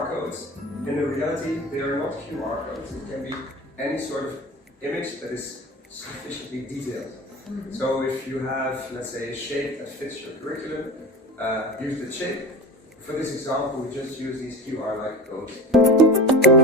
QR codes. In reality, they are not QR codes. It can be any sort of image that is sufficiently detailed. So if you have, let's say, a shape that fits your curriculum, use the shape. For this example, we just use these QR-like codes.